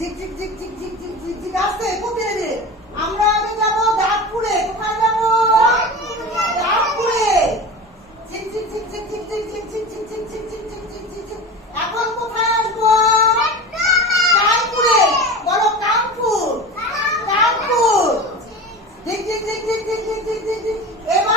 ঝিক ঝিক ঝিক ঝিক ঝিক ঝিক ঝিক ঝিক আসছে খুব ধীরে আমরা আগে যাব দাঁতপুরে কোথায় যাব দাঁতপুরে ঝিক ঝিক ঝিক ঝিক ঝিক ঝিক ঝিক ঝিক ঝিক ঝিক ঝিক ঝিক ঝিক ঝিক ঝিক ঝিক এখন কোথায় আসব কানপুরে বলো কানপুর কানপুর ঝিক ঝিক ঝিক ঝিক ঝিক ঝিক ঝিক ঝিক এবার